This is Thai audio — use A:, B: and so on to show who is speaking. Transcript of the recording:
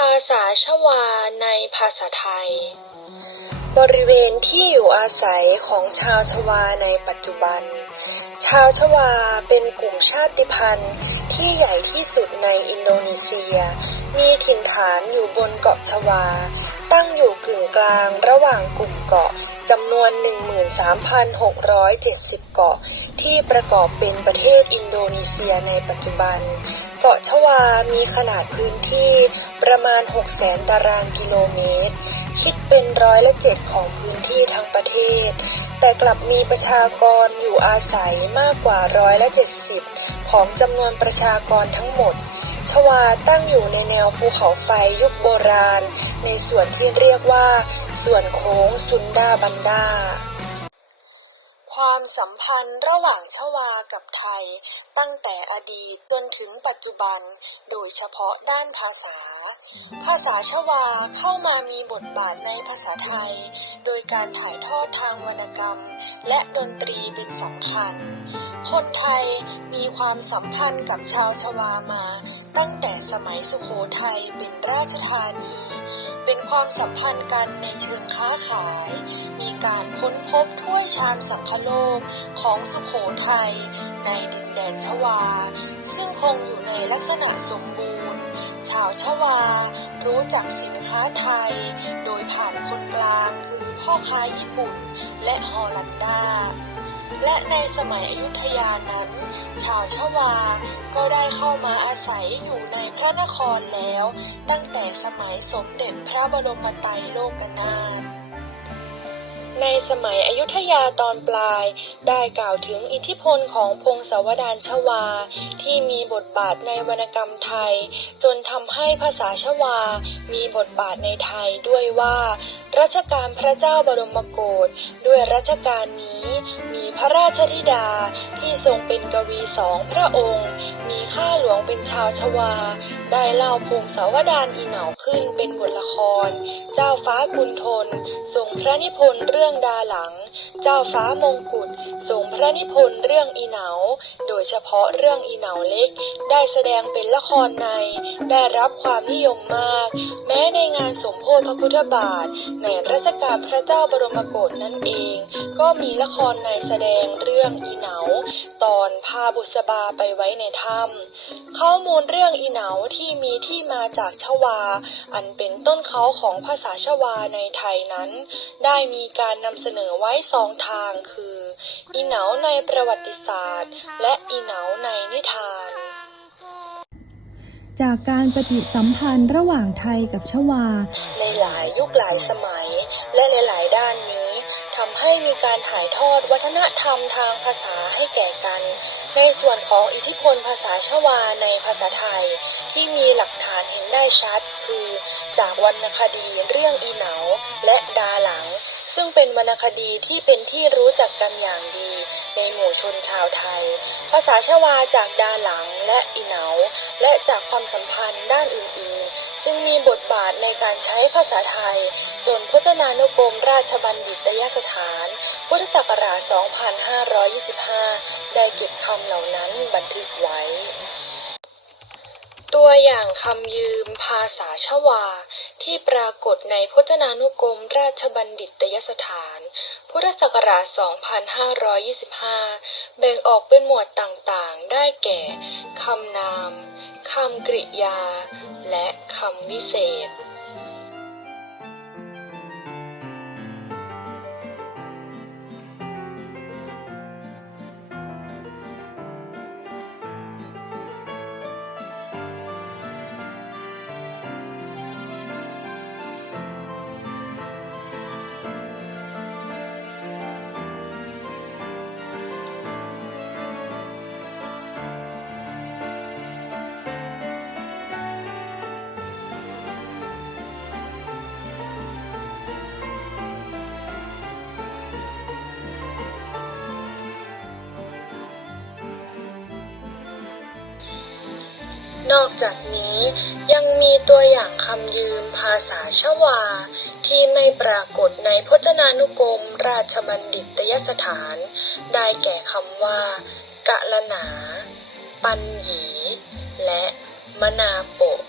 A: ภาษาชวาในภาษาไทย บริเวณที่อยู่อาศัยของชาวชวาในปัจจุบัน ชาวชวาเป็นกลุ่มชาติพันธุ์ที่ใหญ่ที่สุดในอินโดนีเซีย มีถิ่นฐานอยู่บนเกาะชวา ตั้งอยู่กึ่งกลางระหว่างกลุ่มเกาะจำนวน 13,670 เกาะ ที่ประกอบเป็นประเทศอินโดนีเซียในปัจจุบัน เกาะชวา มีขนาดพื้นที่ประมาณ 600,000 ตารางกิโลเมตร คิดเป็นร้อยละเจ็ดของพื้นที่ทั้งประเทศ แต่กลับมีประชากรอยู่อาศัยมากกว่าร้อยละเจ็ดสิบของจำนวนประชากรทั้งหมด ชวาตั้งอยู่ในแนวภูเขาไฟยุคโบราณ ในส่วนที่เรียกว่า ส่วนโค้งซุนดาบันดา ความสัมพันธ์ระหว่างชวากับไทย ตั้งแต่อดีตจนถึงปัจจุบัน โดยเฉพาะด้านภาษา ภาษาชวาเข้ามามีบทบาทในภาษาไทย โดยการถ่ายทอดทางวรรณกรรม และดนตรีเป็นสำคัญ คนไทยมีความสัมพันธ์กับชาวชวามา ตั้งแต่สมัยสุโขทัยเป็นราชธานี เป็นความสัมพันธ์กันในเชิงค้าขาย มีการค้นพบถ้วยชามสังคโลกของสุโขทัยในดินแดนชวา ซึ่งคงอยู่ในลักษณะสมบูรณ์ ชาวชวารู้จักสินค้าไทย โดยผ่านคนกลางคือพ่อค้าญี่ปุ่นและฮอลันดา และในสมัยอยุธยานั้น ชาวชวา ก็ได้เข้ามาอาศัยอยู่ในพระนครแล้ว ตั้งแต่สมัยสมเด็จพระบรมไตรโลกนาถในสมัยอยุธยาตอนปลาย ได้กล่าวถึงอิทธิพลของพงศาวดารชวา ที่มีบทบาทในวรรณกรรมไทย จนทำให้ภาษาชวา มีบทบาทในไทยด้วยว่า รัชกาลพระเจ้าบรมโกศด้วยรัชกาลนี้ พระราชธิดาที่ทรงเป็นกวีสองพระองค์ มีข้าหลวงเป็นชาวชวา ได้เล่าพงศาวดารอีเหนาขึ้นเป็นบทละคร เจ้าฟ้ากุณฑลทรงพระนิพนธ์เรื่องดาหลัง เจ้าฟ้ามงกุฎทรงพระนิพนธ์เรื่องอีเหนา โดยเฉพาะเรื่องอีเหนาเล็ก ได้แสดงเป็นละครใน ได้รับความนิยมมาก แม้ในงานสมโภชพระพุทธบาท ในรัชกาลพระเจ้าบรมโกศนั่นเอง ก็มีละครในแสดงเรื่องอีเหนา ตอนพาบุษบาไปไว้ในถ้ำข้อมูลเรื่องอีเหนาที่มีที่มาจากชวา อันเป็นต้นเขาของภาษาชวาในไทยนั้น ได้มีการนำเสนอไว้สองทางคือ อีเหนาในประวัติศาสตร์ และอีเหนาในนิทาน
B: จากการปฏิสัมพันธ์ระหว่างไทยกับชวา
A: ในหลายยุคหลายสมัย และในหลายด้านนี้ทำให้มีการถ่ายทอดวัฒนธรรมทางภาษาให้แก่กัน ในส่วนของอิทธิพลภาษาชวาในภาษาไทย ที่มีหลักฐานเห็นได้ชัด คือ จากวรรณคดีเรื่องอีเหนาและดาหลัง ซึ่งเป็นวรรณคดีที่เป็นที่รู้จักกันอย่างดี ในหมู่ชนชาวไทย ภาษาชวาจากดาหลังและอีเหนาและจากความสัมพันธ์ด้านอื่นๆ จึงมีบทบาทในการใช้ภาษาไทย จนพจนานุกรมราชบัณฑิตยสถาน พุทธศักราช 2525 ได้เก็บคำเหล่านั้นบันทึกไว้ ตัวอย่างคำยืมภาษาชวา ที่ปรากฏในพจนานุกรมราชบัณฑิตยสถาน พุทธศักราช 2525 แบ่งออกเป็นหมวดต่างๆ ได้แก่คำนาม คำกริยา และคำวิเศษ นอกจากนี้ยังมีตัวอย่างคำยืมภาษาชวา ที่ไม่ปรากฏในพจนานุกรมราชบัณฑิตยสถาน ได้แก่คำว่า กะละหนา ปันหยี และมนาโปะ